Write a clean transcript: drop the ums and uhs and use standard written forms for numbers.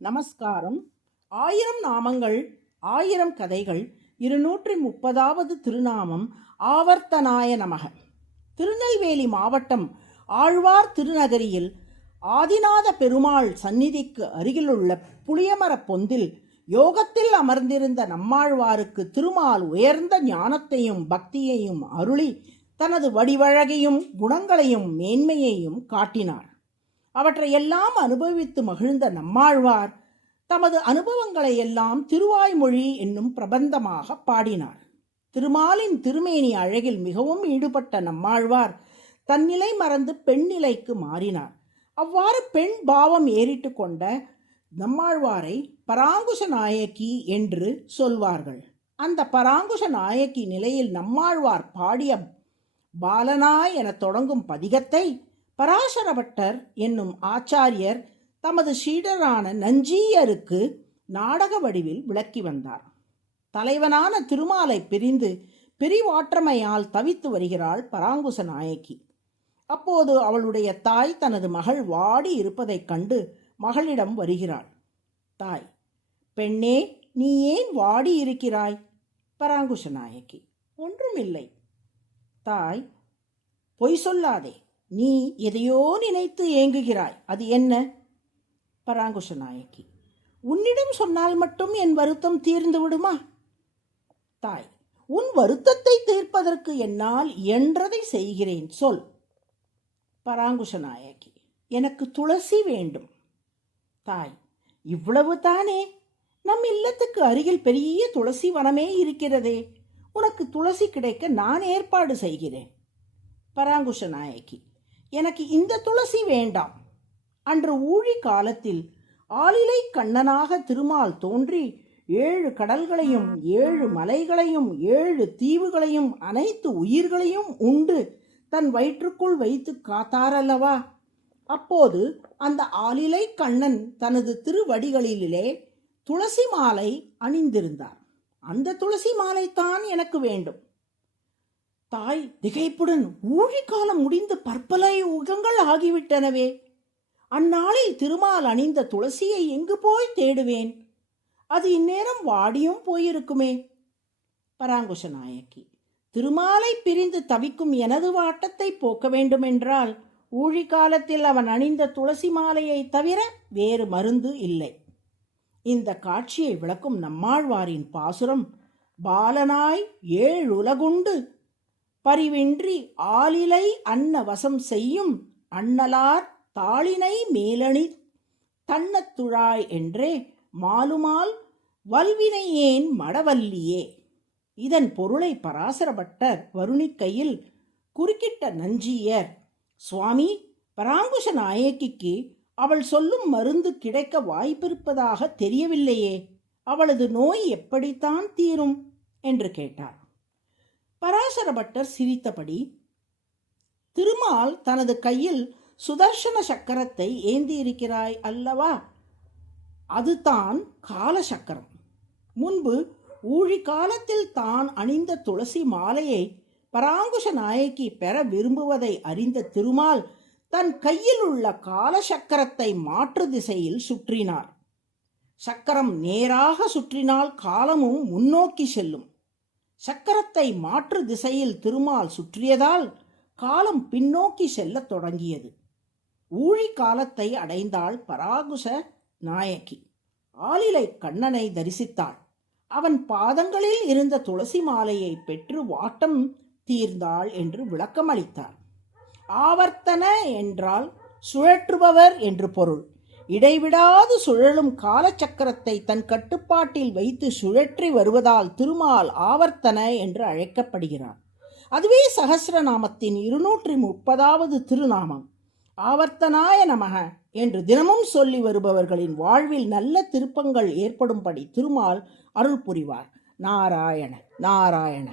நமஸ்காரம். 1000 நாமங்கள் 1000 கதைகள் 230வது திருநாமம் ஆவர்த்தனாய நமக. திருநெல்வேலி மாவட்டம் ஆழ்வார் திருநகரியில் ஆதிநாத பெருமாள் சந்நிதிக்கு அருகிலுள்ள புளியமரப் பொந்தில் யோகத்தில் அமர்ந்திருந்த நம்மாழ்வாருக்கு திருமால் உயர்ந்த ஞானத்தையும் பக்தியையும் அருளி தனது வடிவழகையும் குணங்களையும் மேன்மையையும் காட்டினார். அவற்றையெல்லாம் அனுபவித்து மகிழ்ந்த நம்மாழ்வார் தமது அனுபவங்களை எல்லாம் திருவாய்மொழி என்னும் பிரபந்தமாக பாடினார். திருமாலின் திருமேனி அழகில் மிகவும் ஈடுபட்ட நம்மாழ்வார் தன்னிலை மறந்து பெண் நிலைக்கு மாறினார். அவ்வாறு பெண் பாவம் ஏறிட்டு கொண்ட நம்மாழ்வாரை பராங்குஷ நாயகி என்று சொல்வார்கள். அந்த பராங்குஷ நாயகி நிலையில் நம்மாழ்வார் பாடிய பாலனாய் என தொடங்கும் பதிகத்தை பராசரபட்டர் என்னும் ஆச்சாரியர் தமது சீடரான நஞ்சீயருக்கு நாடக வடிவில் விளக்கி வந்தார். தலைவனான திருமாலை பிரிந்து பிரிவாற்றமையால் தவித்து வருகிறாள் பராங்குச நாயகி. அப்போது அவளுடைய தாய் தனது மகள் வாடி இருப்பதைக் கண்டு மகளிடம் வருகிறாள். தாய்: பெண்ணே, நீ ஏன் வாடி இருக்கிறாய்? பராங்குஷ நாயகி: ஒன்றுமில்லை. தாய்: பொய் சொல்லாதே, நீ எதையோ நினைத்து ஏங்குகிறாய், அது என்ன? பராங்குஷ நாயகி: உன்னிடம் சொன்னால் மட்டும் என் வருத்தம் தீர்ந்து விடுமா? தாய்: உன் வருத்தத்தை தீர்ப்பதற்கு என்னால் இயன்றதை செய்கிறேன், சொல். பராங்குஷ நாயகி: எனக்கு துளசி வேண்டும். தாய்: இவ்வளவு தானே? நம் இல்லத்துக்கு அருகில் பெரிய துளசி வனமே இருக்கிறதே, உனக்கு துளசி கிடைக்க நான் ஏற்பாடு செய்கிறேன். பராங்குஷ நாயகி: எனக்கு இந்த துளசி வேண்டாம். அன்று ஊழி காலத்தில் ஆலிலை கண்ணனாக திருமால் தோன்றி 7 கடல்களையும் 7 மலைகளையும் 7 தீவுகளையும் அனைத்து உயிர்களையும் உண்டு தன் வயிற்றுக்குள் வைத்து காத்தாரல்லவா? அப்போது அந்த ஆலிலை கண்ணன் தனது திருவடிகளிலே துளசி மாலை அணிந்திருந்தார். அந்த துளசி மாலைத்தான் எனக்கு வேண்டும். தாய் திகைப்புடன்: ஊழிக்காலம் முடிந்து பற்பல யுகங்கள் ஆகிவிட்டனவே, அந்நாளில் திருமால் அணிந்த துளசியை எங்கு போய் தேடுவேன்? அது இந்நேரம் வாடியும் போயிருக்குமே. பராங்குஷ நாயகி: திருமாலை பிரிந்து தவிக்கும் எனது வாட்டத்தை போக்க வேண்டுமென்றால் ஊழிக்காலத்தில் அவன் அணிந்த துளசி மாலையை தவிர வேறு மருந்து இல்லை. இந்த காட்சியை விளக்கும் நம்மாழ்வாரின் பாசுரம்: பாலனாய் 7 உலகுண்டு பரிவின்றி ஆலிலை அன்ன வசம் செய்யும் அண்ணலார் தாளினை மேலணி தன்னத்துழாய் என்றே மாலுமால் வல்வினையேன் மடவல்லியே. இதன் பொருளை பராசரபட்டர் வருணிக்கையில் குறுக்கிட்ட நஞ்சீயர்: சுவாமி, பராங்குஷ நாயகிக்கு அவள் சொல்லும் மருந்து கிடைக்க வாய்ப்பிருப்பதாக தெரியவில்லையே, அவளது நோய் எப்படித்தான் தீரும் என்று கேட்டார். பராசரபட்டர் சிரித்தபடி: திருமால் தனது கையில் சுதர்சன சக்கரத்தை ஏந்தியிருக்கிறாய் அல்லவா, அதுதான் கால சக்கரம். முன்பு ஊழி காலத்தில் தான் அணிந்த துளசி மாலையை பராங்குஷ நாயகி பெற விரும்புவதை அறிந்த திருமால் தன் கையில் உள்ள கால சக்கரத்தை மாற்று திசையில் சுற்றினார். சக்கரம் நேராக சுற்றினால் காலமும் முன்னோக்கி செல்லும். சக்கரத்தை மாற்று திசையில் திருமால் சுற்றியதால் காலம் பின்னோக்கி செல்லத் தொடங்கியது. ஊழி காலத்தை அடைந்தாள் பராங்குஷ நாயகி. ஆலிலை கண்ணனை தரிசித்தாள். அவன் பாதங்களில் இருந்த துளசி மாலையை பெற்று வாட்டம் தீர்ந்தாள் என்று விளக்கமளித்தார். ஆவர்த்தன என்றால் சுழற்றுபவர் என்று பொருள். இடைவிடாது சுழலும் காலச்சக்கரத்தை தன் கட்டுப்பாட்டில் வைத்து சுழற்றி வருவதால் திருமால் ஆவர்த்தன என்று அழைக்கப்படுகிறார். அதுவே சகஸ்ரநாமத்தின் 230வது திருநாமம். ஆவர்த்தனாய நமக என்று தினமும் சொல்லி வருபவர்களின் வாழ்வில் நல்ல திருப்பங்கள் ஏற்படும்படி திருமால் அருள் புரிவார். நாராயண நாராயண.